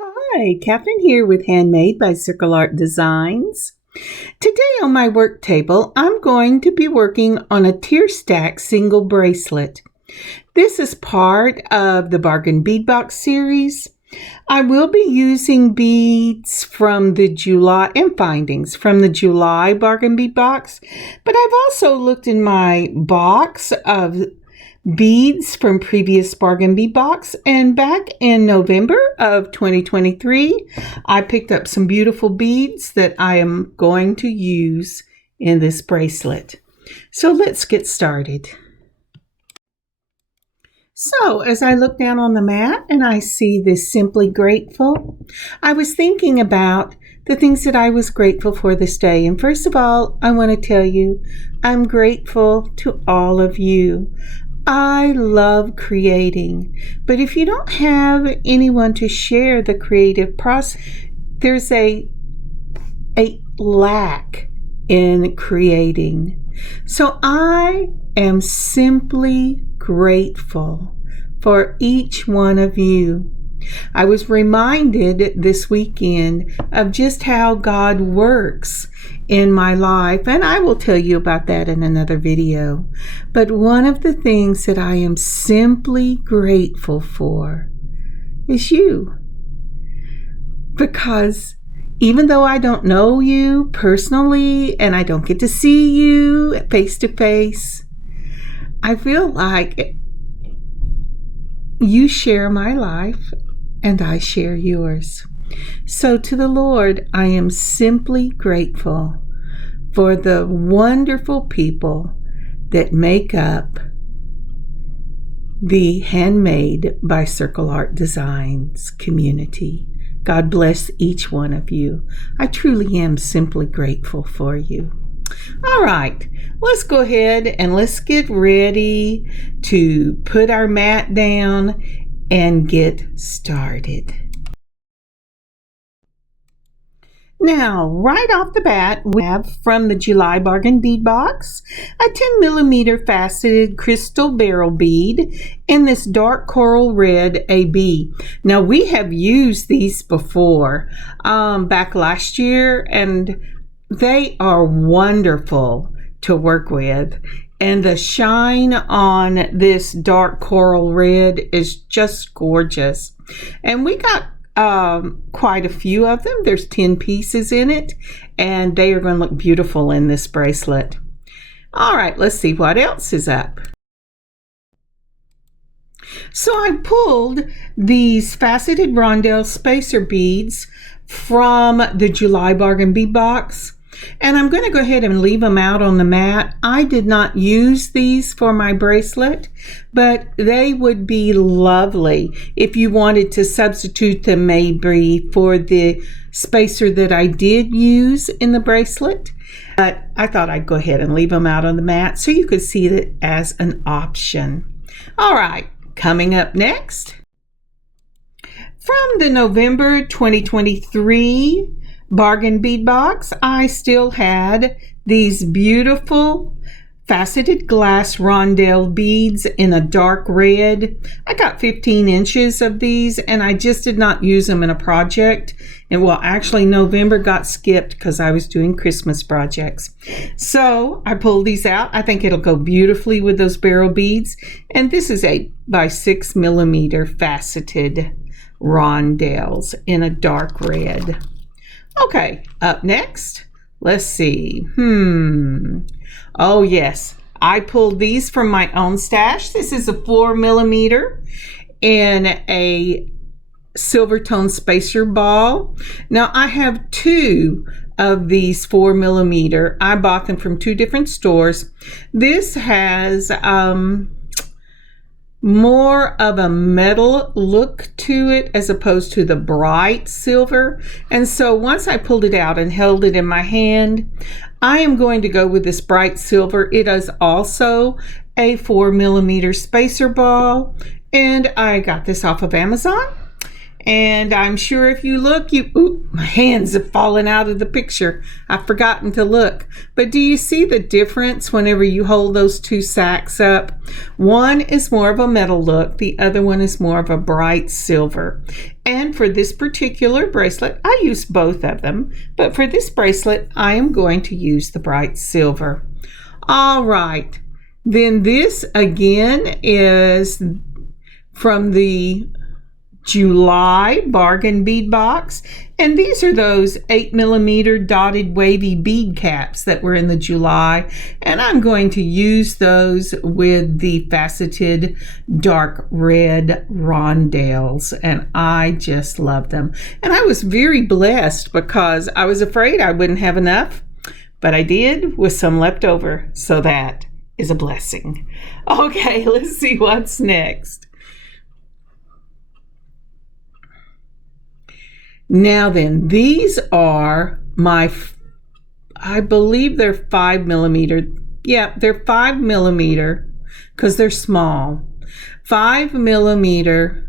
Hi, Kathryn here with Handmade by circleartdesigns. Today on my work table, I'm going to be working on a tier stack single bracelet. This is part of the Bargain Bead Box series. I will be using beads from the July and findings from the July Bargain Bead Box, but I've also looked in my box of beads from previous Bargain Bead Box, and back in November of 2023 I picked up some beautiful beads that I am going to use in this bracelet. So let's get started. So as I look down on the mat and I see this Simply Grateful, I was thinking about the things that I was grateful for this day. And first of all, I want to tell you I'm grateful to all of you. I love creating, but if you don't have anyone to share the creative process, there's a lack in creating. So I am simply grateful for each one of you. I was reminded this weekend of just how God works in my life, and I will tell you about that in another video. But one of the things that I am simply grateful for is you. Because even though I don't know you personally and I don't get to see you face to face, I feel like you share my life and I share yours. So to the Lord, I am simply grateful for the wonderful people that make up the Handmade by circleartdesigns community. God bless each one of you. I truly am simply grateful for you. All right, let's go ahead and let's get ready to put our mat down and get started. Now, right off the bat, we have from the July Bargain Bead Box, a 10mm faceted crystal barrel bead in this dark coral red AB. Now, we have used these before back last year, and they are wonderful to work with. And the shine on this dark coral red is just gorgeous. And we got quite a few of them. There's 10 pieces in it, and they are going to look beautiful in this bracelet. All right, let's see what else is up. So I pulled these faceted rondelle spacer beads from the July Bargain Bead Box, and I'm going to go ahead and leave them out on the mat. I did not use these for my bracelet, but they would be lovely if you wanted to substitute them maybe for the spacer that I did use in the bracelet. But I thought I'd go ahead and leave them out on the mat so you could see it as an option. All right, coming up next, from the November 2023 Bargain Bead Box, I still had these beautiful faceted glass rondelle beads in a dark red. I got 15 inches of these, and I just did not use them in a project. And well, actually November got skipped because I was doing Christmas projects. So I pulled these out. I think it'll go beautifully with those barrel beads. And this is 8 by 6mm faceted rondelles in a dark red. Okay, up next, let's see. Oh yes, I pulled these from my own stash. This is a 4mm in a silver tone spacer ball. Now I have 2 of these 4mm. I bought them from 2 different stores. This has more of a metal look to it as opposed to the bright silver. And so once I pulled it out and held it in my hand, I am going to go with this bright silver. It is also a 4mm spacer ball, and I got this off of Amazon. And I'm sure if you look, my hands have fallen out of the picture. I've forgotten to look. But do you see the difference whenever you hold those two sacks up? One is more of a metal look. The other one is more of a bright silver. And for this particular bracelet, I use both of them. But for this bracelet, I am going to use the bright silver. All right. Then this again is from the July Bargain Bead box, and these are those 8mm dotted wavy bead caps that were in the July, and I'm going to use those with the faceted dark red rondelles, and I just love them. And I was very blessed because I was afraid I wouldn't have enough, but I did with some left over, so that is a blessing. Okay, let's see what's next. Now then, these are my, I believe they're 5mm. Yeah, they're 5mm because they're small. 5mm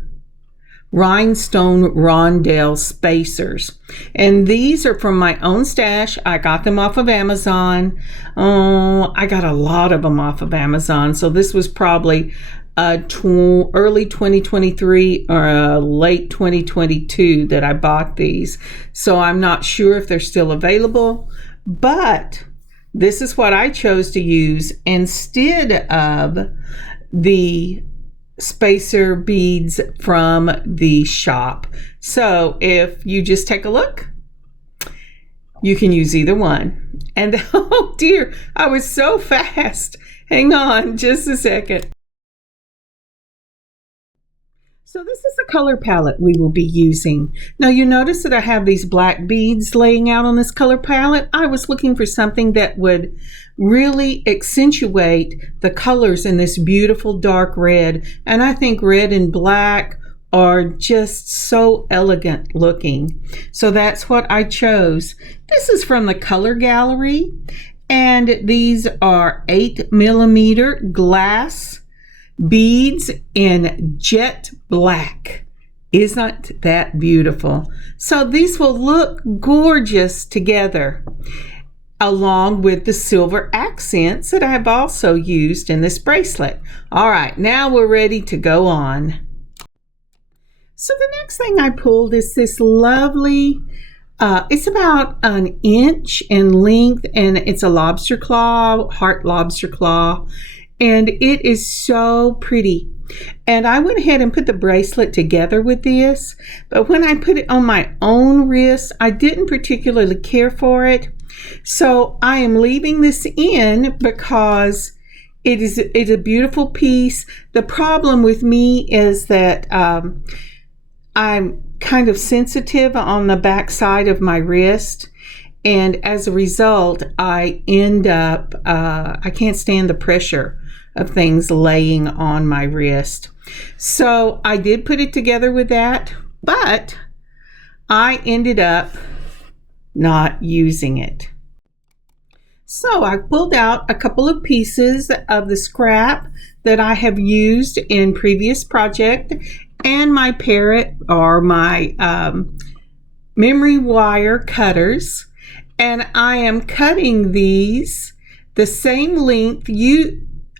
rhinestone rondelle spacers. And these are from my own stash. I got them off of Amazon. Oh, I got a lot of them off of Amazon. So this was probably early 2023 or late 2022 that I bought these. So I'm not sure if they're still available, but this is what I chose to use instead of the spacer beads from the shop. So if you just take a look, you can use either one. And oh dear, I was so fast. Hang on just a second. So this is a color palette we will be using. Now you notice that I have these black beads laying out on this color palette. I was looking for something that would really accentuate the colors in this beautiful dark red. And I think red and black are just so elegant looking. So that's what I chose. This is from the Color Gallery. And these are 8mm glass beads in jet black. Isn't that beautiful? So these will look gorgeous together along with the silver accents that I've also used in this bracelet. All right, now we're ready to go on. So the next thing I pulled is this lovely, it's about an inch in length, and it's a lobster claw, heart lobster claw. And it is so pretty. And I went ahead and put the bracelet together with this. But when I put it on my own wrist, I didn't particularly care for it. So I am leaving this in because it's a beautiful piece. The problem with me is that I'm kind of sensitive on the back side of my wrist. And as a result, I end up, I can't stand the pressure of things laying on my wrist. So I did put it together with that, but I ended up not using it. So I pulled out a couple of pieces of the scrap that I have used in previous project and my parrot or my memory wire cutters. And I am cutting these the same length,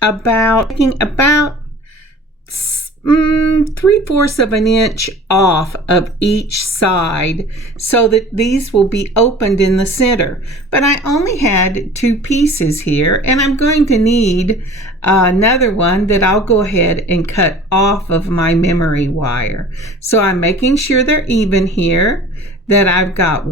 about 3/4 of an inch off of each side so that these will be opened in the center. But I only had 2 pieces here, and I'm going to need another one that I'll go ahead and cut off of my memory wire. So I'm making sure they're even here, that I've got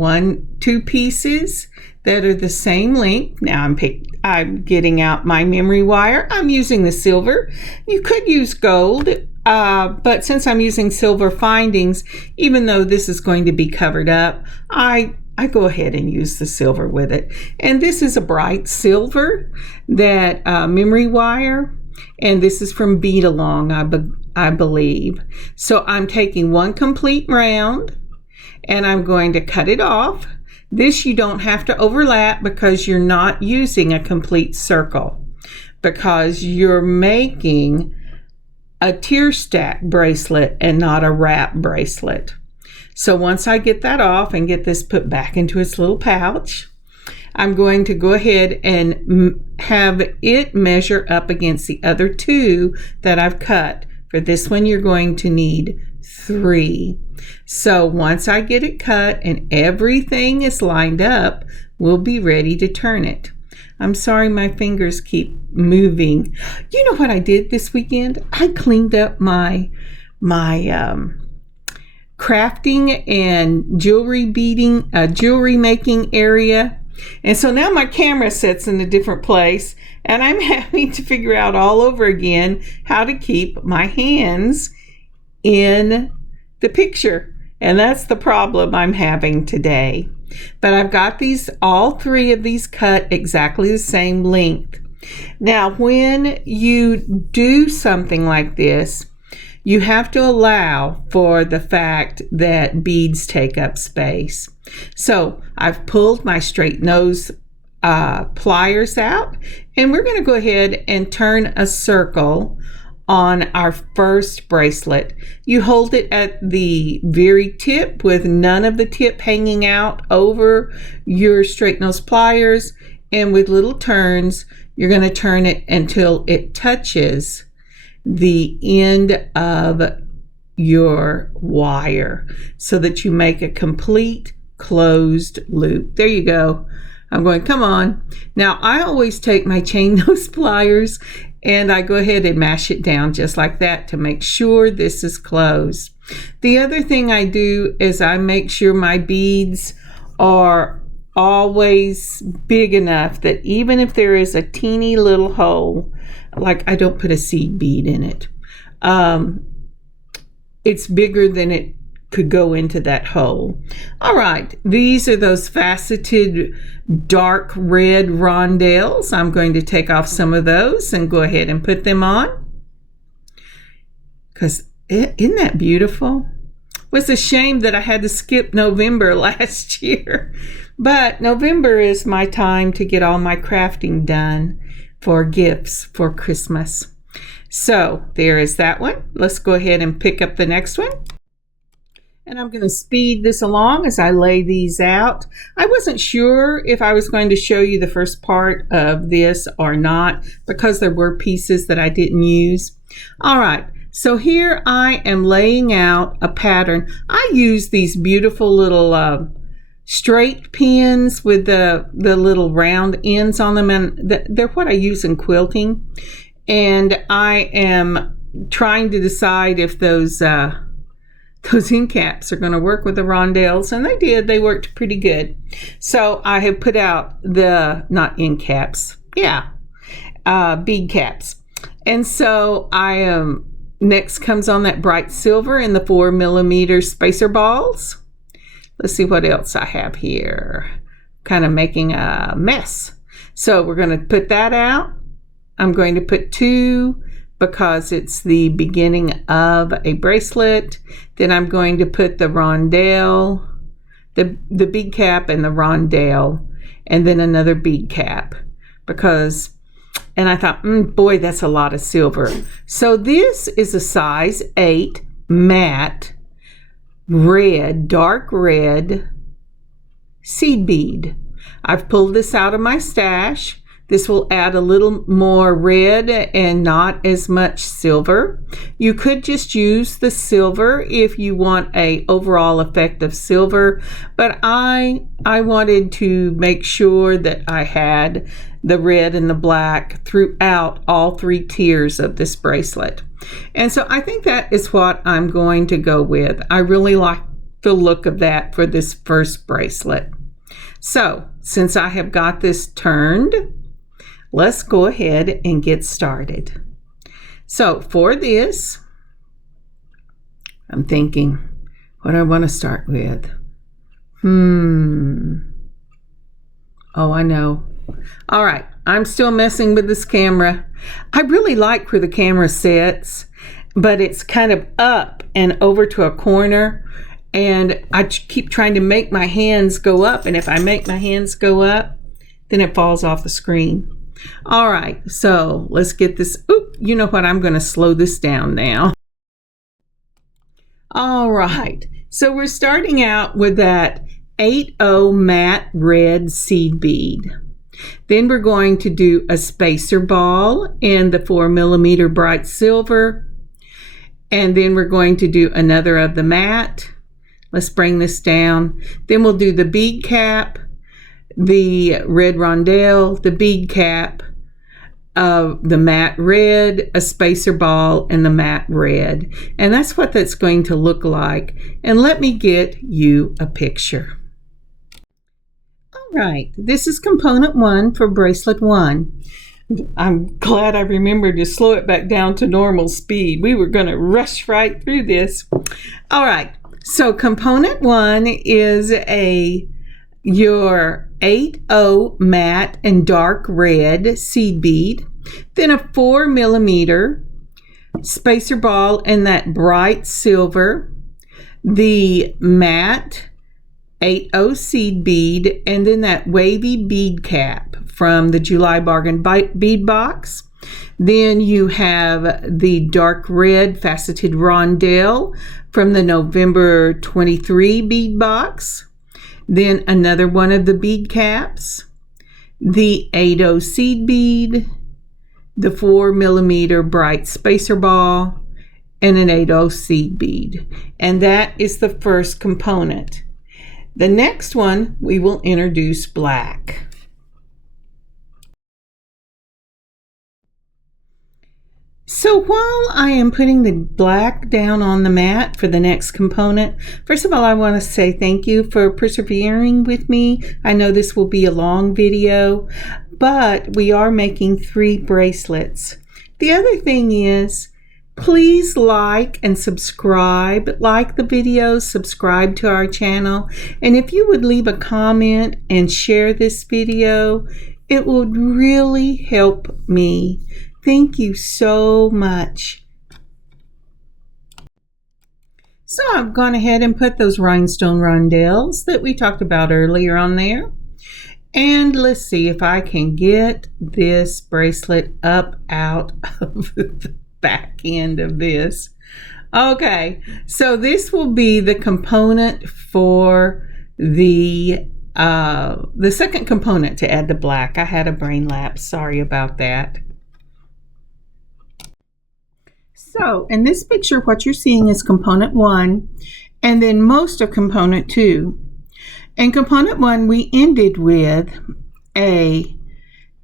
2 pieces that are the same length. Now I'm getting out my memory wire. I'm using the silver. You could use gold, but since I'm using silver findings, even though this is going to be covered up, I go ahead and use the silver with it. And this is a bright silver, that memory wire, and this is from Bead Along, I believe. So I'm taking 1 complete round, and I'm going to cut it off. This you don't have to overlap because you're not using a complete circle, because you're making a tier stack bracelet and not a wrap bracelet. So once I get that off and get this put back into its little pouch, I'm going to go ahead and have it measure up against the other 2 that I've cut. For this one, you're going to need 3. So once I get it cut and everything is lined up, we'll be ready to turn it. I'm sorry my fingers keep moving. You know what I did this weekend? I cleaned up my crafting and jewelry making area. And so now my camera sits in a different place, and I'm having to figure out all over again how to keep my hands in the picture. And that's the problem I'm having today. But I've got all 3 of these cut exactly the same length. Now, when you do something like this, you have to allow for the fact that beads take up space. So I've pulled my straight nose pliers out, and we're going to go ahead and turn a circle on our first bracelet. You hold it at the very tip with none of the tip hanging out over your straight nose pliers, and with little turns, you're going to turn it until it touches the end of your wire so that you make a complete closed loop. There you go. I'm going, come on. Now, I always take my chain nose pliers and I go ahead and mash it down just like that to make sure this is closed. The other thing I do is I make sure my beads are always big enough that even if there is a teeny little hole, like I don't put a seed bead in it, it's bigger than it could go into that hole. All right, these are those faceted dark red rondelles. I'm going to take off some of those and go ahead and put them on, because isn't that beautiful? It was a shame that I had to skip November last year, but November is my time to get all my crafting done for gifts for Christmas. So there is that one. Let's go ahead and pick up the next one. And I'm going to speed this along as I lay these out. I wasn't sure if I was going to show you the first part of this or not, because there were pieces that I didn't use. All right, so here I am laying out a pattern. I use these beautiful little straight pins with the little round ends on them, and they're what I use in quilting. And I am trying to decide if those end caps are going to work with the rondelles, and they did. They worked pretty good. So I have put out the, not end caps, bead caps. And so I next comes on that bright silver in the 4mm spacer balls. Let's see what else I have here. Kind of making a mess. So we're going to put that out. I'm going to put 2 because it's the beginning of a bracelet. Then I'm going to put the rondelle, the bead cap and the rondelle, and then another bead cap, because, and I thought, boy, that's a lot of silver. So this is a size 8 matte red, dark red seed bead. I've pulled this out of my stash. This will add a little more red and not as much silver. You could just use the silver if you want an overall effect of silver, but I wanted to make sure that I had the red and the black throughout all 3 tiers of this bracelet. And so I think that is what I'm going to go with. I really like the look of that for this first bracelet. So since I have got this turned, let's go ahead and get started. So for this, I'm thinking, what do I want to start with? Oh, I know. All right, I'm still messing with this camera. I really like where the camera sits, but it's kind of up and over to a corner, and I keep trying to make my hands go up, and if I make my hands go up, then it falls off the screen. All right, so let's get this. You know what? I'm going to slow this down now. All right, So we're starting out with that 8/0 matte red seed bead. Then we're going to do a spacer ball in the 4mm bright silver. And then we're going to do another of the matte. Let's bring this down. Then we'll do the bead cap, the red rondelle, the bead cap, the matte red, a spacer ball, and the matte red. And that's what that's going to look like. And let me get you a picture. All right, this is component 1 for bracelet 1. I'm glad I remembered to slow it back down to normal speed. We were going to rush right through this. All right, so component 1 is your 8/0 matte and dark red seed bead, then a 4mm spacer ball in that bright silver, the matte 8/0 seed bead, and then that wavy bead cap from the July Bargain Bead box. Then you have the dark red faceted rondelle from the November 23 bead box. Then another one of the bead caps, the 8/0 seed bead, the 4mm bright spacer ball, and an 8/0 seed bead. And that is the first component. The next one, we will introduce black. So while I am putting the black down on the mat for the next component, first of all, I want to say thank you for persevering with me. I know this will be a long video, but we are making 3 bracelets. The other thing is, please like and subscribe. Like the videos, subscribe to our channel. And if you would leave a comment and share this video, it would really help me. Thank you so much. So I've gone ahead and put those rhinestone rondelles that we talked about earlier on there. And let's see if I can get this bracelet up out of the back end of this. Okay, so this will be the component for the second component to add the black. I had a brain lapse, sorry about that. So in this picture, what you're seeing is component 1, and then most of component 2. In component 1, we ended with a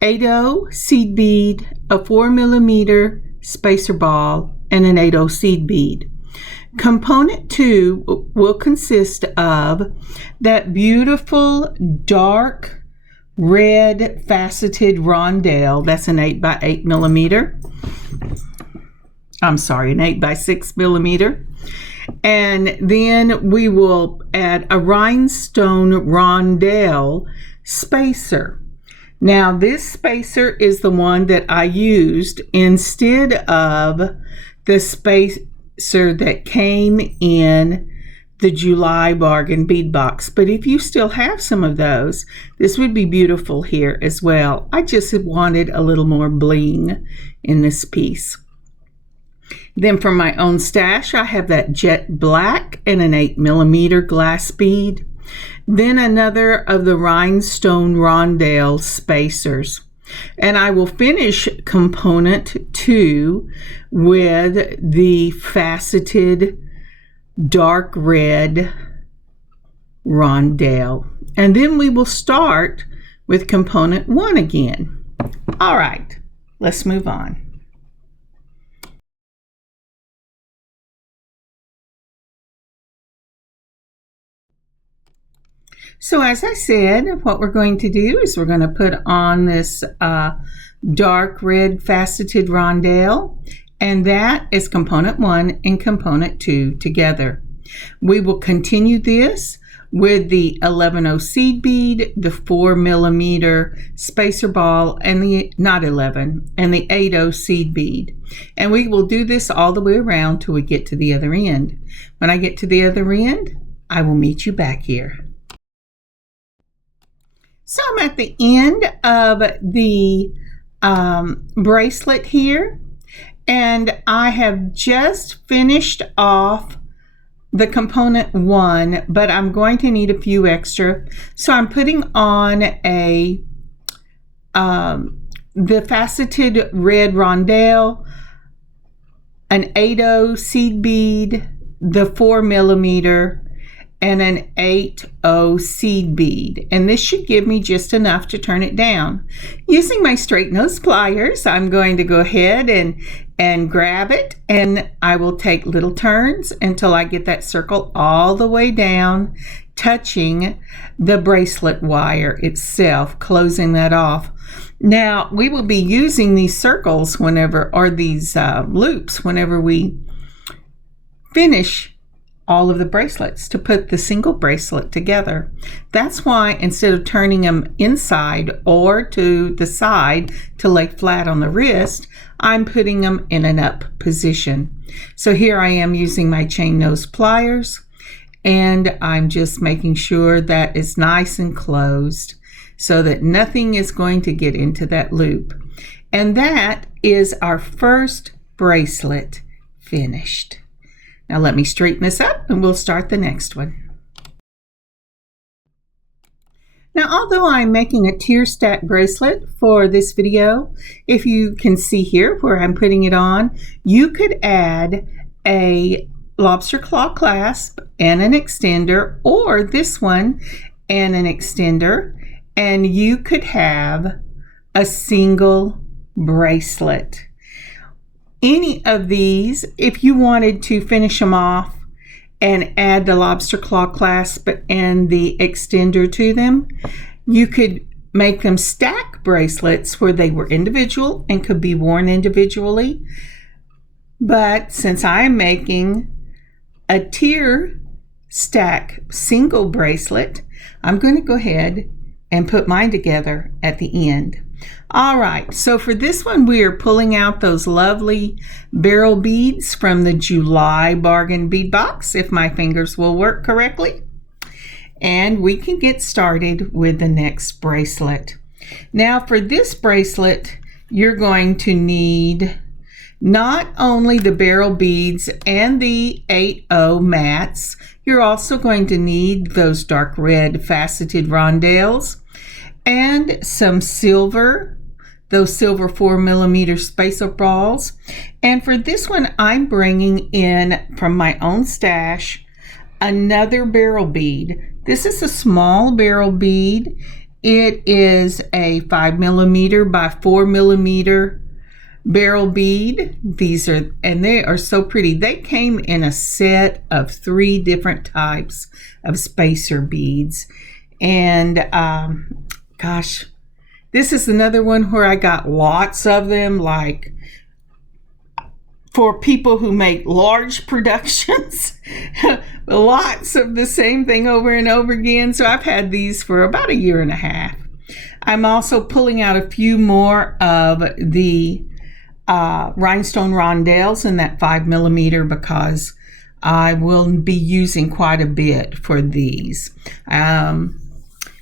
8/0 seed bead, a 4mm spacer ball, and an 8/0 seed bead. Component 2 will consist of that beautiful dark red faceted rondelle. That's an 8x8mm. I'm sorry, an 8x6mm. And then we will add a rhinestone rondelle spacer. Now this spacer is the one that I used instead of the spacer that came in the July Bargain Bead box. But if you still have some of those, this would be beautiful here as well. I just wanted a little more bling in this piece. Then for my own stash, I have that jet black and an 8mm glass bead. Then another of the rhinestone rondelle spacers. And I will finish component 2 with the faceted dark red rondelle. And then we will start with component 1 again. All right, let's move on. So as I said, what we're going to do is we're going to put on this dark red faceted rondelle, and that is component 1 and component 2 together. We will continue this with the 11/0 seed bead, the 4mm spacer ball, and the, not 11, and the 8/0 seed bead. And we will do this all the way around till we get to the other end. When I get to the other end, I will meet you back here. So I'm at the end of the bracelet here, and I have just finished off the component 1, but I'm going to need a few extra. So I'm putting on the faceted red rondelle, an 8/0 seed bead, the 4mm, and an 8/0 seed bead. And this should give me just enough to turn it down. Using my straight nose pliers, I'm going to go ahead and grab it, and I will take little turns until I get that circle all the way down, touching the bracelet wire itself, closing that off. Now, we will be using these circles whenever, or these loops, whenever we finish all of the bracelets to put the single bracelet together. That's why instead of turning them inside or to the side to lay flat on the wrist, I'm putting them in an up position. So here I am using my chain nose pliers, and I'm just making sure that it's nice and closed so that nothing is going to get into that loop. And that is our first bracelet finished. Now let me straighten this up and we'll start the next one. Now, although I'm making a tier stack bracelet for this video, if you can see here where I'm putting it on, you could add a lobster claw clasp and an extender, or this one and an extender, and you could have a single bracelet. Any of these, if you wanted to finish them off and add the lobster claw clasp and the extender to them, you could make them stack bracelets where they were individual and could be worn individually. But since I'm making a tier stack single bracelet, I'm going to go ahead and put mine together at the end. All right, so for this one, we are pulling out those lovely barrel beads from the July Bargain Bead box, if my fingers will work correctly. And we can get started with the next bracelet. Now for this bracelet, you're going to need not only the barrel beads and the 8/0 mats, you're also going to need those dark red faceted rondelles and some silver, those silver 4mm spacer balls. And for this one, I'm bringing in from my own stash another barrel bead. This is a small barrel bead. It is a 5mm by 4mm barrel bead. These are, and they are so pretty. They came in a set of 3 different types of spacer beads. And gosh, this is another one where I got lots of them, like for people who make large productions, lots of the same thing over and over again. So I've had these for about 1.5 years. I'm also pulling out a few more of the rhinestone rondelles in that 5mm because I will be using quite a bit for these.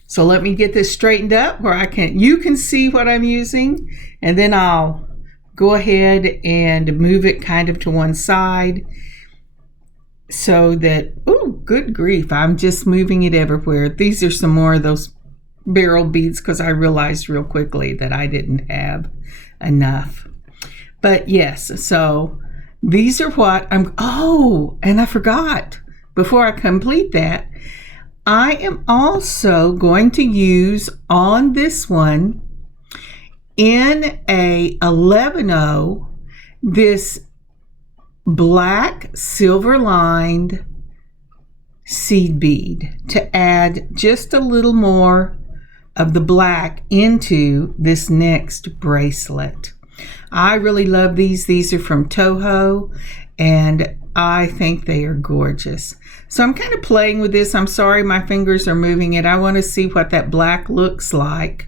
So let me get this straightened up where you can see what I'm using, and then I'll go ahead and move it kind of to one side so that, oh, good grief, I'm just moving it everywhere. These are some more of those barrel beads because I realized real quickly that I didn't have enough. But yes, so these are what oh, and I forgot, before I complete that, I am also going to use on this one in a 11/0 this black silver lined seed bead to add just a little more of the black into this next bracelet. I really love these. These are from Toho, and I think they are gorgeous. So I'm kind of playing with this. I'm sorry my fingers are moving it. I want to see what that black looks like.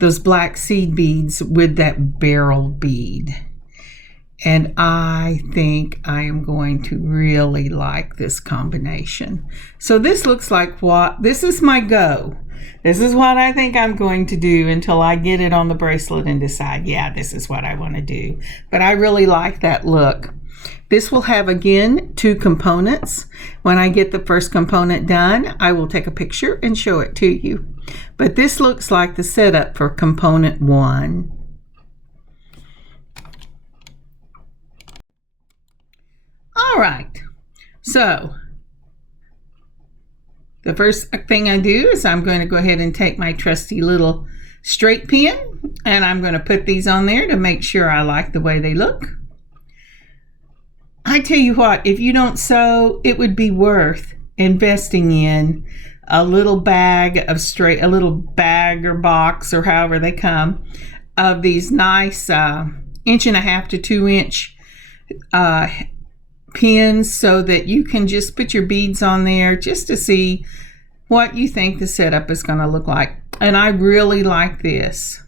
Those black seed beads with that barrel bead. And I think I am going to really like this combination. So this looks like this is my go. This is what I think I'm going to do until I get it on the bracelet and decide, yeah, this is what I want to do. But I really like that look. This will have, again, 2 components. When I get the first component done, I will take a picture and show it to you. But this looks like the setup for component 1. All right, so the first thing I do is I'm going to go ahead and take my trusty little straight pen, and I'm going to put these on there to make sure I like the way they look. I tell you what, if you don't sew, it would be worth investing in a little bag of a little bag or box or however they come of these nice 1.5 to 2 inch pins, so that you can just put your beads on there just to see what you think the setup is going to look like. And I really like this.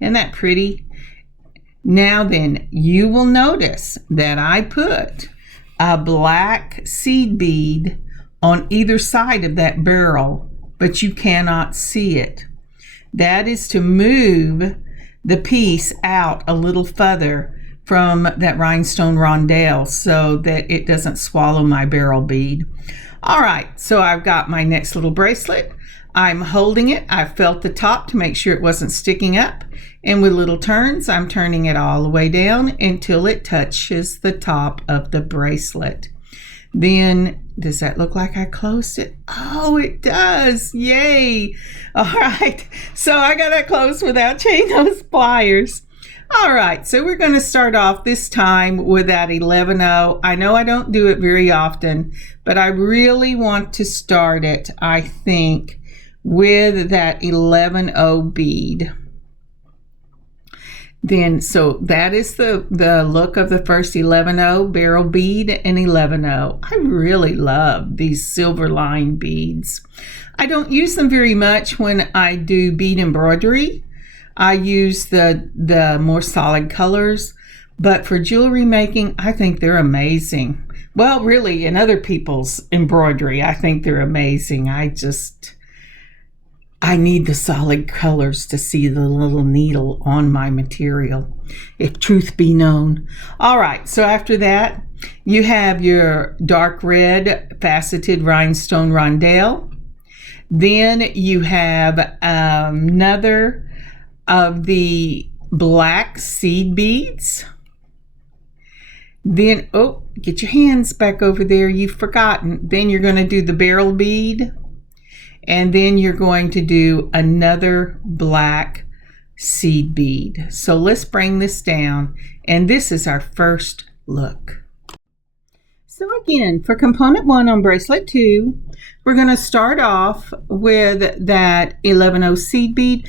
Isn't that pretty? Now then, you will notice that I put a black seed bead on either side of that barrel, but you cannot see it. That is to move the piece out a little further from that rhinestone rondelle so that it doesn't swallow my barrel bead. All right, so I've got my next little bracelet. I'm holding it. I felt the top to make sure it wasn't sticking up. And with little turns, I'm turning it all the way down until it touches the top of the bracelet. Then, does that look like I closed it? Oh, it does. Yay. All right, so I got it closed without changing those pliers. All right, so we're going to start off this time with that 11-0. I know I don't do it very often, but I really want to start it, I think, with that 11-0 bead. Then, so that is the look of the first 11-0 barrel bead and 11-0. I really love these silver line beads. I don't use them very much when I do bead embroidery. I use the more solid colors, but for jewelry making, I think they're amazing. Well, really, in other people's embroidery, I think they're amazing. I need the solid colors to see the little needle on my material, if truth be known. All right, so after that, you have your dark red faceted rhinestone rondelle. Then you have another of the black seed beads. Then, oh, get your hands back over there, you've forgotten. Then you're going to do the barrel bead, and then you're going to do another black seed bead. So let's bring this down, and this is our first look. So again, for component 1 on bracelet 2, we're going to start off with that 11-0 seed bead.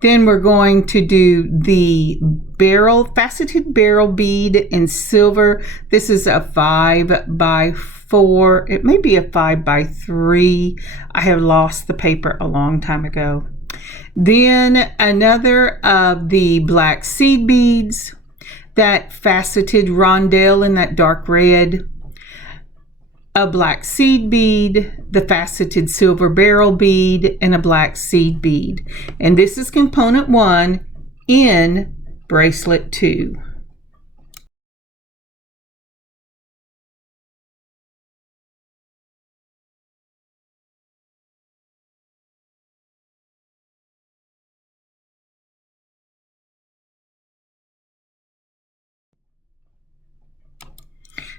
Then we're going to do the faceted barrel bead in silver. This is a 5x4. It may be a 5x3. I have lost the paper a long time ago. Then another of the black seed beads, that faceted rondelle in that dark red, a black seed bead, the faceted silver barrel bead, and a black seed bead. And this is component 1 in bracelet 2.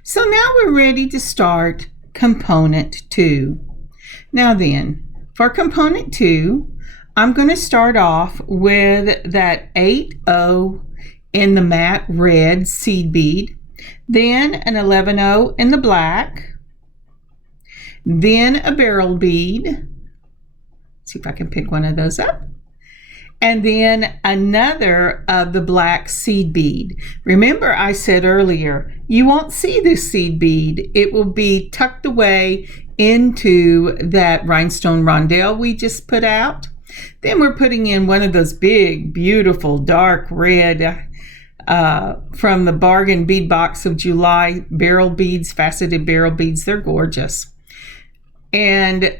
So now we're ready to start component 2. Now then, for component 2, I'm going to start off with that 8-0 in the matte red seed bead, then an 11-0 in the black, then a barrel bead. See if I can pick one of those up. And then another of the black seed bead. Remember, I said earlier, you won't see this seed bead. It will be tucked away into that rhinestone rondelle we just put out. Then we're putting in one of those big, beautiful, dark red from the Bargain Bead box of July barrel beads, faceted barrel beads. They're gorgeous. And,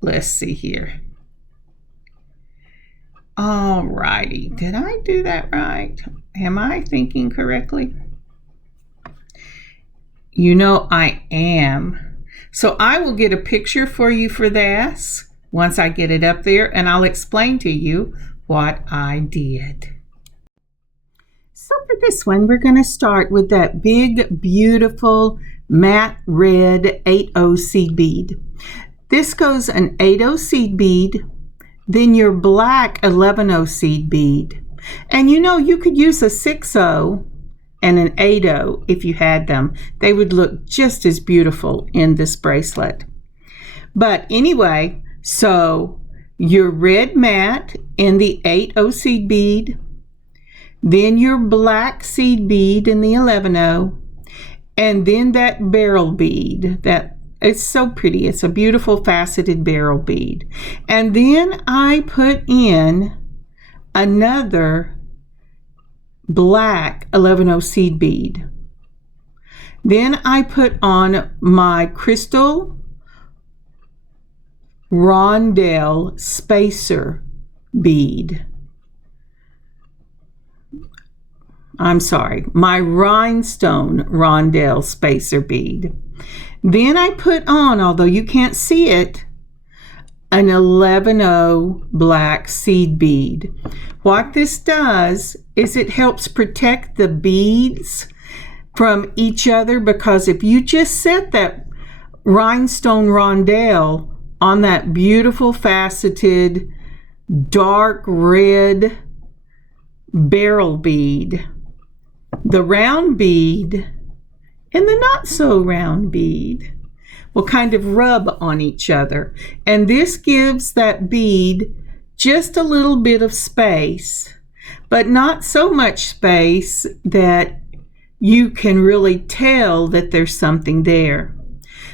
let's see here. All righty. Did I do that right? Am I thinking correctly? You know I am. So I will get a picture for you for this once I get it up there, and I'll explain to you what I did. So for this one, we're going to start with that big, beautiful matte red 8/0 seed bead. This goes an 8/0 seed bead, then your black 11/0 seed bead. And you know, you could use a 6/0 and an 8/0 if you had them. They would look just as beautiful in this bracelet. But anyway, so your red matte in the 8/0 seed bead, then your black seed bead in the 11/0, and then that beryl bead. It's so pretty. It's a beautiful faceted beryl bead. And then I put in another black 11/0 seed bead. Then I put on my crystal rondelle spacer bead. I'm sorry, my rhinestone rondelle spacer bead. Then I put on, although you can't see it, an 11/0 black seed bead. What this does is it helps protect the beads from each other, because if you just set that rhinestone rondelle on that beautiful faceted dark red beryl bead, the round bead and the not so round bead will kind of rub on each other, and this gives that bead just a little bit of space, but not so much space that you can really tell that there's something there.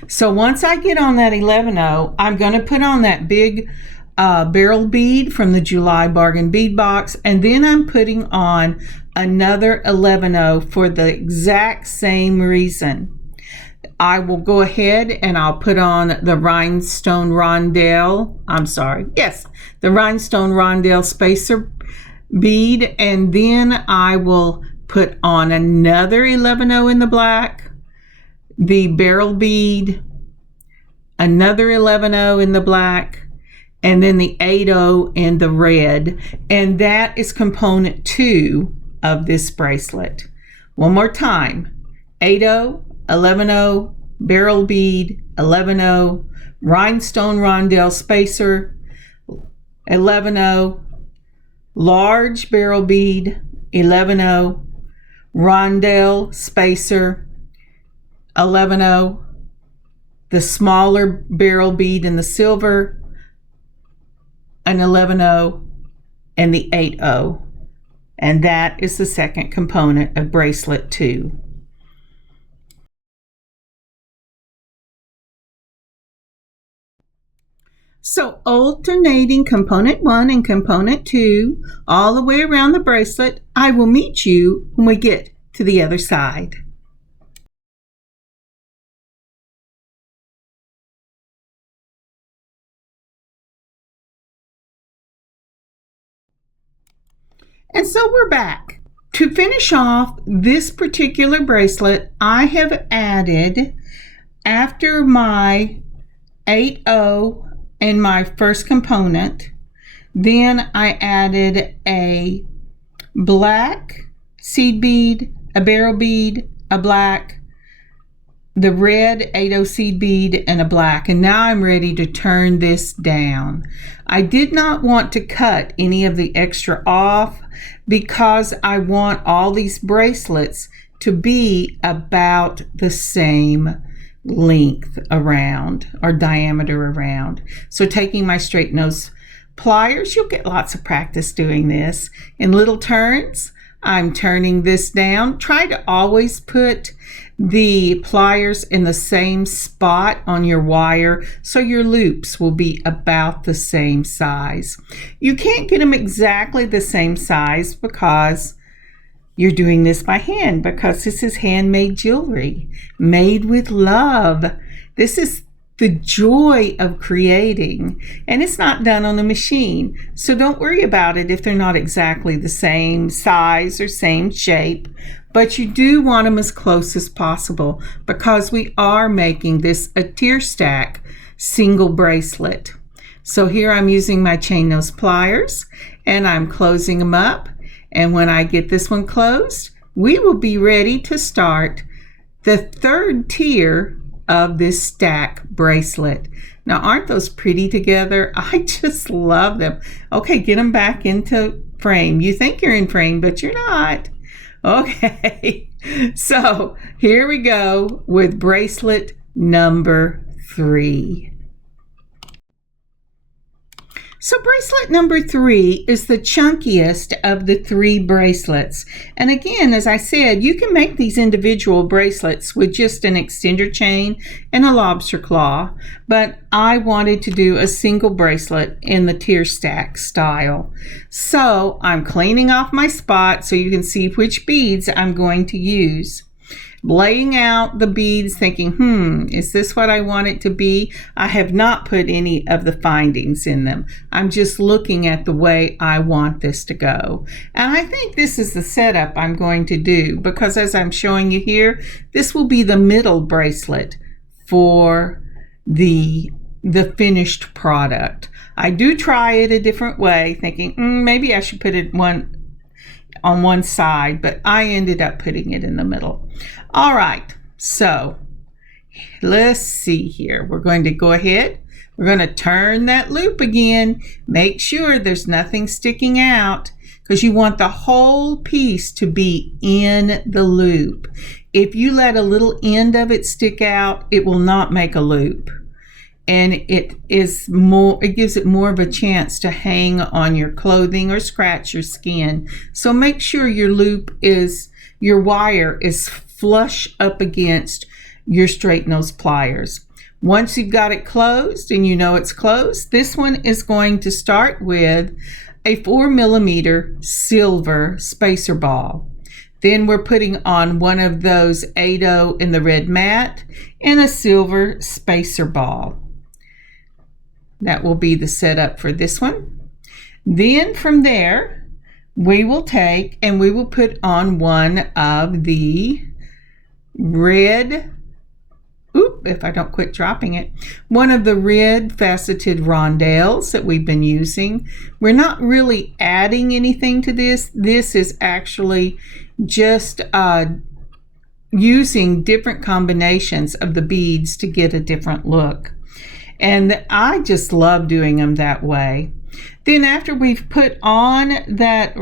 So once I get on that 11/0, I'm going to put on that big beryl bead from the July Bargain Bead box, and then I'm putting on another 11/0 for the exact same reason. I will go ahead and I'll put on the rhinestone rondelle, the rhinestone rondelle spacer bead, and then I will put on another 11/0 in the black, the beryl bead, another 11/0 in the black, and then the 8/0 in the red, and that is component 2 of this bracelet. One more time: 8/0, 11/0, beryl bead, 11/0, rhinestone rondelle spacer, 11/0, large beryl bead, 11/0, rondelle spacer, 11/0, the smaller beryl bead in the silver, an 11/0, and the 8/0. And that is the second component of bracelet 2. So alternating component 1 and component 2 all the way around the bracelet, I will meet you when we get to the other side. And so we're back. To finish off this particular bracelet, I have added, after my 8/0 and my first component, then I added a black seed bead, a beryl bead, a black, the red 8/0 seed bead, and a black. And now I'm ready to turn this down. I did not want to cut any of the extra off because I want all these bracelets to be about the same length around, or diameter around. So taking my straight nose pliers, you'll get lots of practice doing this. In little turns, I'm turning this down. Try to always put the pliers in the same spot on your wire so your loops will be about the same size. You can't get them exactly the same size because you're doing this by hand, because this is handmade jewelry made with love. This is the joy of creating, and it's not done on the machine. So don't worry about it if they're not exactly the same size or same shape, but you do want them as close as possible because we are making this a tier stack single bracelet. So here I'm using my chain nose pliers and I'm closing them up. And when I get this one closed, we will be ready to start the third tier of this stack bracelet. Now, aren't those pretty together? I just love them. Okay, get them back into frame. You think you're in frame, but you're not. Okay, so here we go with bracelet number 3. So bracelet number 3 is the chunkiest of the 3 bracelets. And again, as I said, you can make these individual bracelets with just an extender chain and a lobster claw, but I wanted to do a single bracelet in the tier stack style. So I'm cleaning off my spot so you can see which beads I'm going to use. Laying out the beads, thinking, is this what I want it to be? I have not put any of the findings in them. I'm just looking at the way I want this to go. And I think this is the setup I'm going to do because as I'm showing you here, this will be the middle bracelet for the finished product. I do try it a different way, thinking, maybe I should put it on one side, but I ended up putting it in the middle. All right, so let's see here. We're going to go ahead. We're going to turn that loop again. Make sure there's nothing sticking out because you want the whole piece to be in the loop. If you let a little end of it stick out, it will not make a loop. And it gives it more of a chance to hang on your clothing or scratch your skin. So make sure your wire is flush up against your straight nose pliers. Once you've got it closed and you know it's closed, this one is going to start with a 4mm silver spacer ball. Then we're putting on one of those 8/0 in the red matte and a silver spacer ball. That will be the setup for this one. Then from there, we will take and we will put on one of the red, if I don't quit dropping it, one of the red faceted rondelles that we've been using. We're not really adding anything to this. This is actually just using different combinations of the beads to get a different look. And I just love doing them that way. Then after we've put on that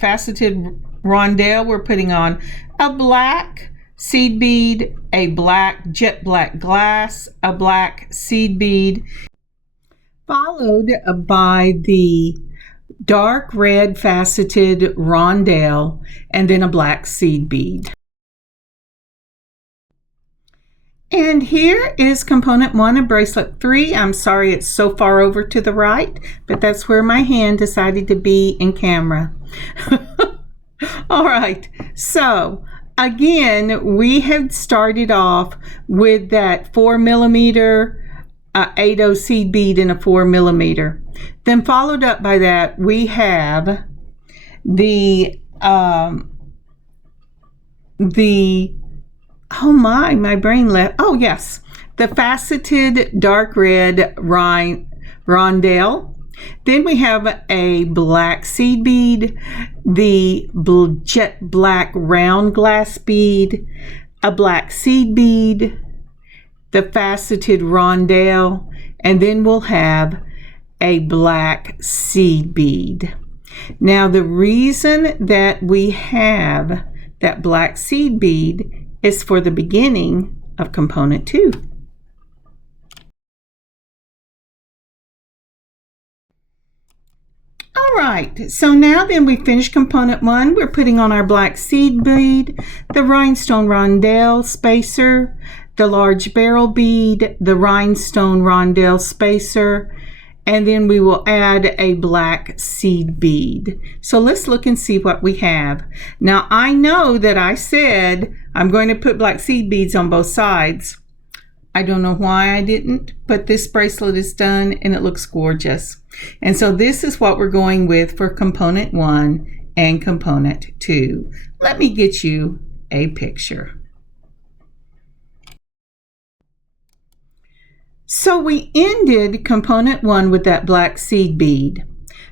faceted rondelle, we're putting on a black seed bead, a black jet black glass, a black seed bead, followed by the dark red faceted rondelle, and then a black seed bead. And here is component 1 of bracelet 3. I'm sorry it's so far over to the right, but that's where my hand decided to be in camera. All right, so again, we have started off with that 4mm 8/0 seed bead in a 4mm. Then followed up by that, we have the oh my brain left. Oh yes, the faceted dark red rondelle. Then we have a black seed bead, the jet black round glass bead, a black seed bead, the faceted rondelle, and then we'll have a black seed bead. Now the reason that we have that black seed bead is for the beginning of component 2. All right, so now then we finished component 1. We're putting on our black seed bead, the rhinestone rondelle spacer, the large barrel bead, the rhinestone rondelle spacer, and then we will add a black seed bead. So let's look and see what we have. Now I know that I said I'm going to put black seed beads on both sides, I don't know why I didn't, but this bracelet is done and it looks gorgeous. And so this is what we're going with for component 1 and component 2. Let me get you a picture. So we ended component 1 with that black seed bead.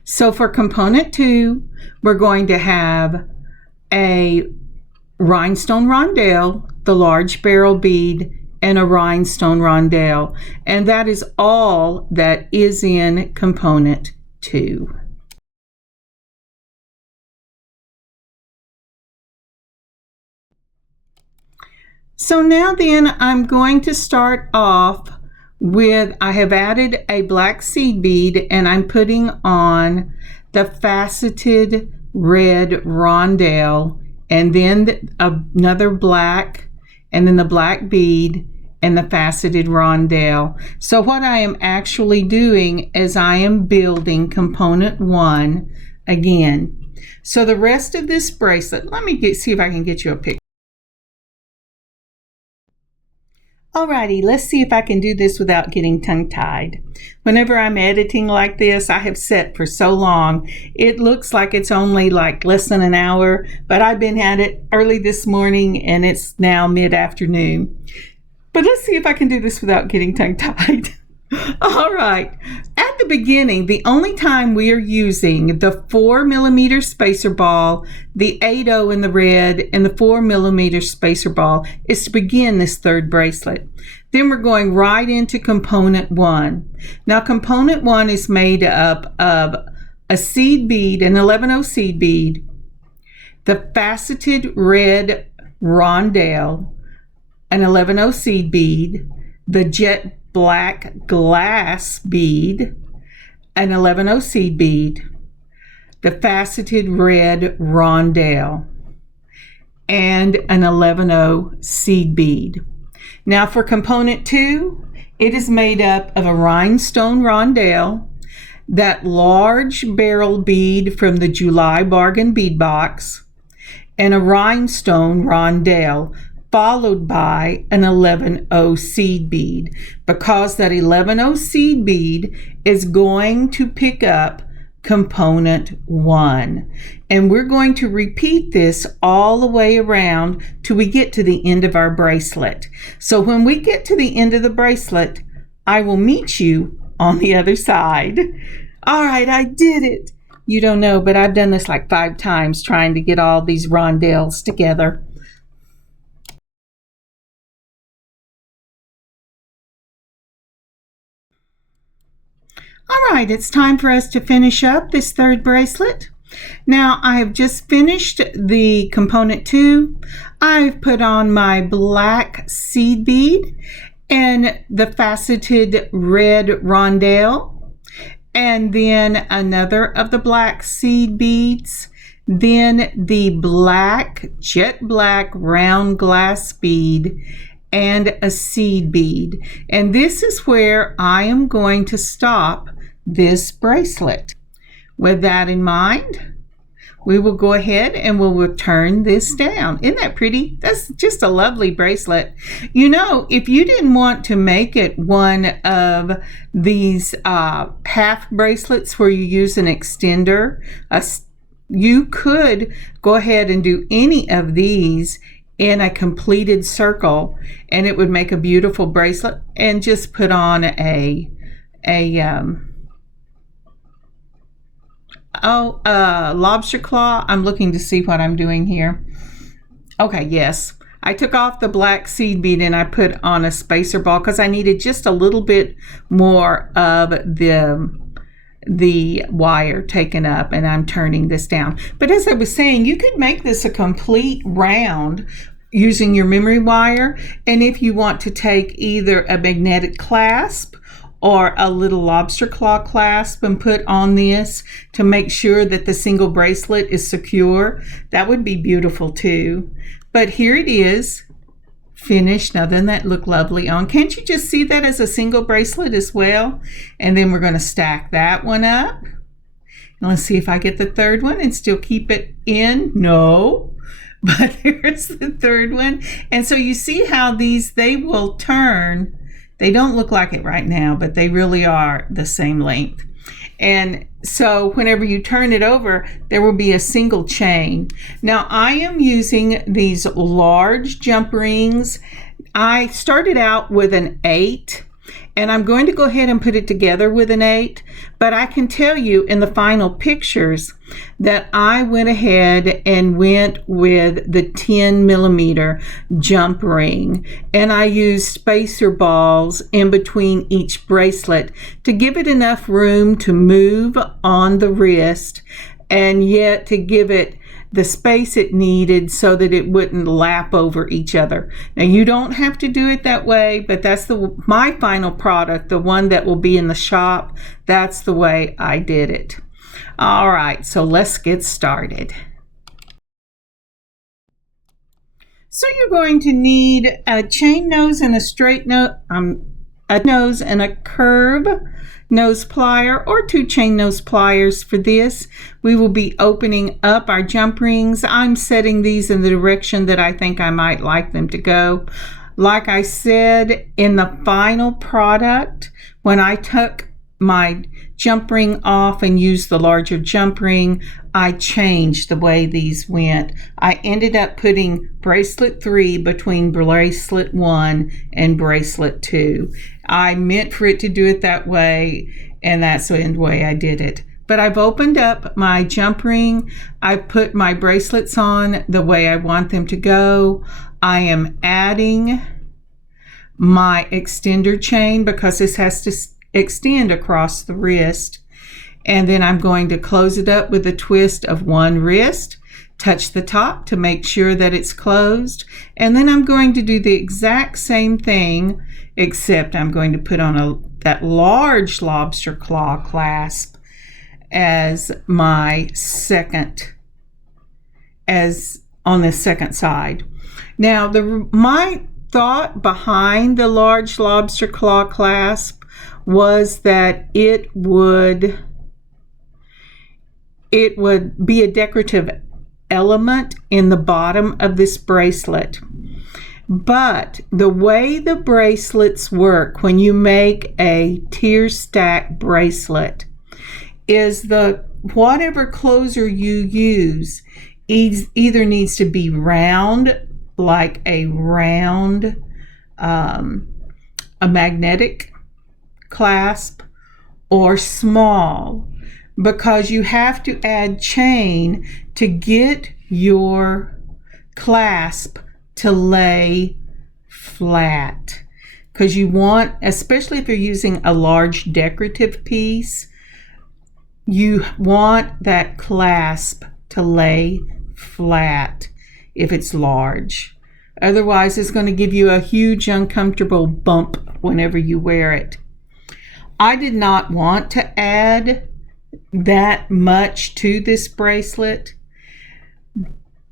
So for component 2, we're going to have a rhinestone rondelle, the large beryl bead, and a rhinestone rondelle. And that is all that is in component 2. So now then I'm going to start off with, I have added a black seed bead and I'm putting on the faceted red rondelle, and then another black, and then the black bead and the faceted rondelle. So what I am actually doing is I am building component 1 again. So the rest of this bracelet, let me see if I can get you a picture. Alrighty, let's see if I can do this without getting tongue-tied. Whenever I'm editing like this, I have set for so long, it looks like it's only like less than an hour, but I've been at it early this morning and it's now mid-afternoon. But let's see if I can do this without getting tongue-tied. All right, at the beginning, the only time we are using the 4mm spacer ball, the 8/0 in the red, and the 4mm spacer ball is to begin this third bracelet. Then we're going right into component 1. Now component 1 is made up of a seed bead, an 11/0 seed bead, the faceted red rondelle, an 11/0 seed bead, the jet black glass bead, an 11/0 seed bead, the faceted red rondelle, and an 11/0 seed bead. Now for component 2, it is made up of a rhinestone rondelle, that large beryl bead from the July Bargain Bead box, and a rhinestone rondelle, followed by an 11/0 seed bead, because that 11/0 seed bead is going to pick up component 1. And we're going to repeat this all the way around till we get to the end of our bracelet. So when we get to the end of the bracelet, I will meet you on the other side. All right, I did it. You don't know, but I've done this like 5 times trying to get all these rondelles together. All right, it's time for us to finish up this third bracelet. Now I have just finished the component 2. I've put on my black seed bead and the faceted red rondelle, and then another of the black seed beads, then the black, jet black round glass bead, and a seed bead. And this is where I am going to stop this bracelet. With that in mind, we will go ahead and we'll turn this down. Isn't that pretty? That's just a lovely bracelet. You know, if you didn't want to make it one of these half bracelets where you use an extender, you could go ahead and do any of these in a completed circle, and it would make a beautiful bracelet, and just put on a lobster claw. I'm looking to see what I'm doing here. Okay, yes. I took off the black seed bead and I put on a spacer ball because I needed just a little bit more of the wire taken up, and I'm turning this down. But as I was saying, you could make this a complete round using your memory wire, and if you want to take either a magnetic clasp or a little lobster claw clasp and put on this to make sure that the single bracelet is secure, that would be beautiful too. But here it is, finished. Now doesn't that look lovely on? Can't you just see that as a single bracelet as well? And then we're going to stack that one up. And let's see if I get the third one and still keep it in. No, but here's the third one. And so you see how these, they will turn They don't look like it right now, but they really are the same length. And so whenever you turn it over, there will be a single chain. Now I am using these large jump rings. I started out with an 8, and I'm going to go ahead and put it together with an 8, but I can tell you in the final pictures that I went ahead and went with the 10 millimeter jump ring, and I used spacer balls in between each bracelet to give it enough room to move on the wrist and yet to give it the space it needed so that it wouldn't lap over each other. Now you don't have to do it that way, but that's my final product, the one that will be in the shop. That's the way I did it. All right, so let's get started. So you're going to need a chain nose and a straight nose, a nose and a curve nose plier, or 2 chain nose pliers for this. We will be opening up our jump rings. I'm setting these in the direction that I think I might like them to go. Like I said, in the final product, when I took my jump ring off and used the larger jump ring, I changed the way these went. I ended up putting bracelet 3 between bracelet 1 and bracelet 2. I meant for it to do it that way, and that's the way I did it. But I've opened up my jump ring. I've put my bracelets on the way I want them to go. I am adding my extender chain because this has to extend across the wrist. And then I'm going to close it up with a twist of one wrist, touch the top to make sure that it's closed. And then I'm going to do the exact same thing, except I'm going to put on that large lobster claw clasp as my second, as on the second side. Now my thought behind the large lobster claw clasp was that it would be a decorative element in the bottom of this bracelet. But the way the bracelets work when you make a tier stack bracelet is whatever closer you use either needs to be round, like a round a magnetic clasp, or small, because you have to add chain to get your clasp to lay flat, because you want, especially if you're using a large decorative piece, you want that clasp to lay flat if it's large. Otherwise, it's going to give you a huge uncomfortable bump whenever you wear it. I did not want to add that much to this bracelet.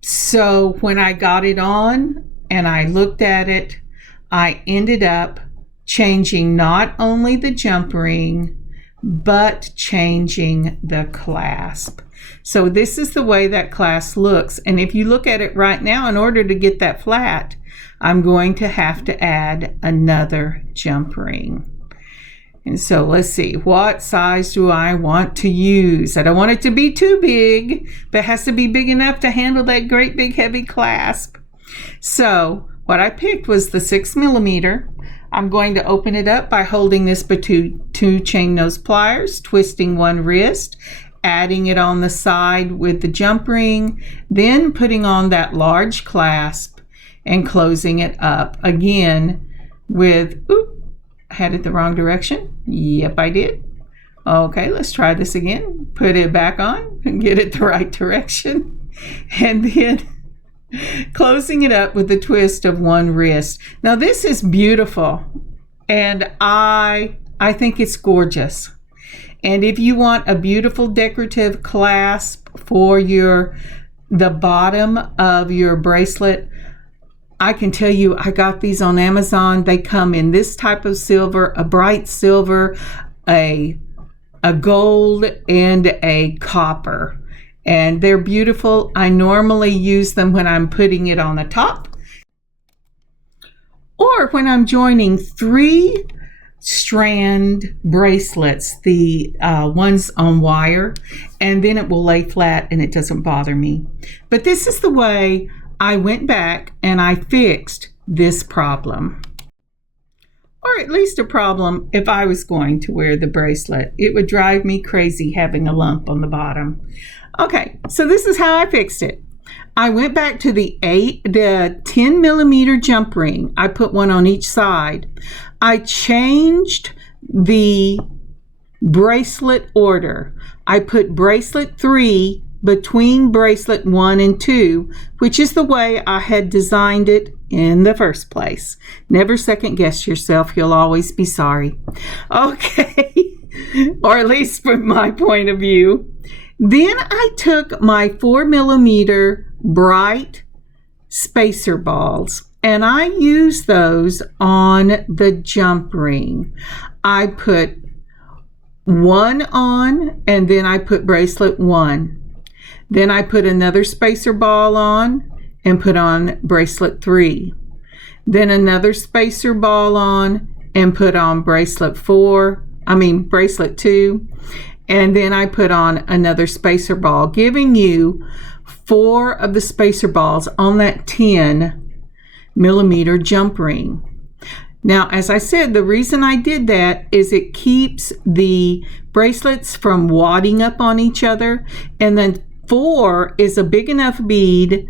So when I got it on and I looked at it, I ended up changing not only the jump ring, but changing the clasp. So this is the way that clasp looks. And if you look at it right now, in order to get that flat, I'm going to have to add another jump ring. And so let's see, what size do I want to use? I don't want it to be too big, but it has to be big enough to handle that great big heavy clasp. So what I picked was the 6 millimeter. I'm going to open it up by holding this between 2 chain nose pliers, twisting one wrist, adding it on the side with the jump ring, then putting on that large clasp and closing it up again with, had it the wrong direction. Yep, I did. Okay, let's try this again. Put it back on and get it the right direction. And then closing it up with the twist of one wrist. Now this is beautiful, and I think it's gorgeous. And if you want a beautiful decorative clasp for the bottom of your bracelet, I can tell you I got these on Amazon. They come in this type of silver, a bright silver, a gold, and a copper. And they're beautiful. I normally use them when I'm putting it on the top or when I'm joining 3-strand bracelets, the ones on wire, and then it will lay flat and it doesn't bother me. But this is the way I went back and I fixed this problem. Or at least a problem if I was going to wear the bracelet. It would drive me crazy having a lump on the bottom. Okay, so this is how I fixed it. I went back to the 10 millimeter jump ring. I put one on each side. I changed the bracelet order. I put bracelet 3 between bracelet 1 and 2, which is the way I had designed it in the first place. Never second guess yourself. You'll always be sorry. Okay, or at least from my point of view. Then I took my 4 millimeter bright spacer balls and I used those on the jump ring. I put one on and then I put bracelet 1. Then I put another spacer ball on and put on bracelet 3. Then another spacer ball on and put on bracelet 2. And then I put on another spacer ball, giving you 4 of the spacer balls on that 10 millimeter jump ring. Now, as I said, the reason I did that is it keeps the bracelets from wadding up on each other, and then 4 is a big enough bead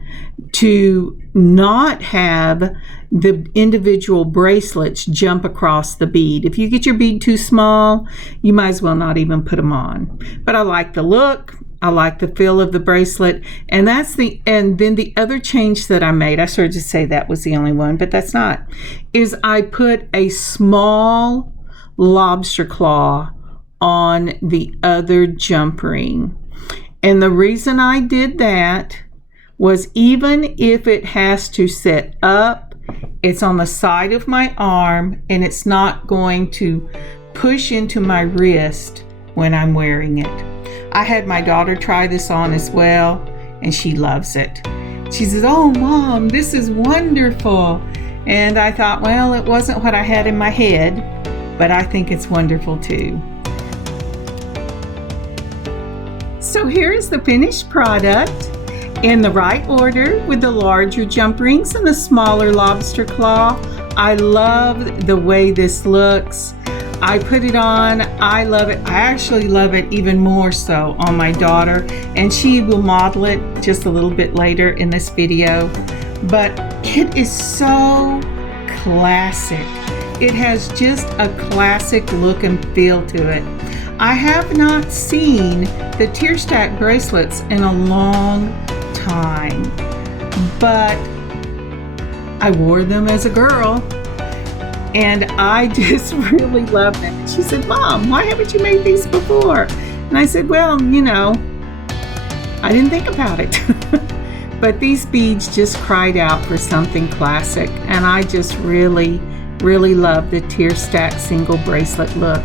to not have the individual bracelets jump across the bead. If you get your bead too small, you might as well not even put them on. But I like the look, I like the feel of the bracelet, and then the other change that I made, I started to say that was the only one, but that's not, is I put a small lobster claw on the other jump ring. And the reason I did that was even if it has to sit up, it's on the side of my arm and it's not going to push into my wrist when I'm wearing it. I had my daughter try this on as well and she loves it. She says, "Oh, Mom, this is wonderful." And I thought, well, it wasn't what I had in my head, but I think it's wonderful too. So here is the finished product in the right order with the larger jump rings and the smaller lobster claw. I love the way this looks. I put it on. I love it. I actually love it even more so on my daughter, and she will model it just a little bit later in this video. But it is so classic. It has just a classic look and feel to it. I have not seen the tear stack bracelets in a long time, but I wore them as a girl and I just really love them. And she said, "Mom, why haven't you made these before?" And I said, "Well, I didn't think about it." But these beads just cried out for something classic, and I just really, really love the tear stack single bracelet look.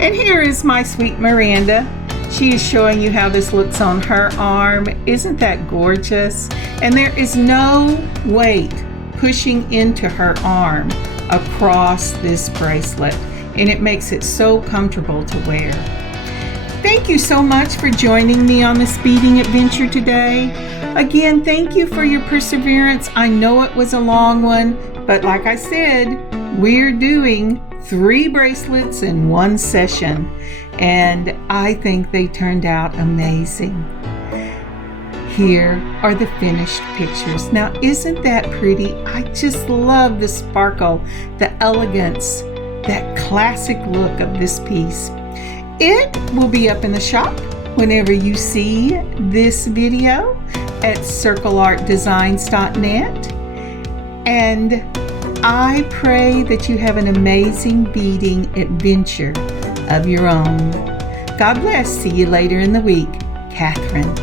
And here is my sweet Miranda. She is showing you how this looks on her arm. Isn't that gorgeous? And there is no weight pushing into her arm across this bracelet, and it makes it so comfortable to wear. Thank you so much for joining me on this beading adventure today. Again, thank you for your perseverance. I know it was a long one, but like I said, we're doing 3 bracelets in one session, and I think they turned out amazing. Here are the finished pictures. Now, isn't that pretty? I just love the sparkle, the elegance, that classic look of this piece. It will be up in the shop whenever you see this video at circleartdesigns.net. And I pray that you have an amazing beading adventure of your own. God bless. See you later in the week. Kathryn.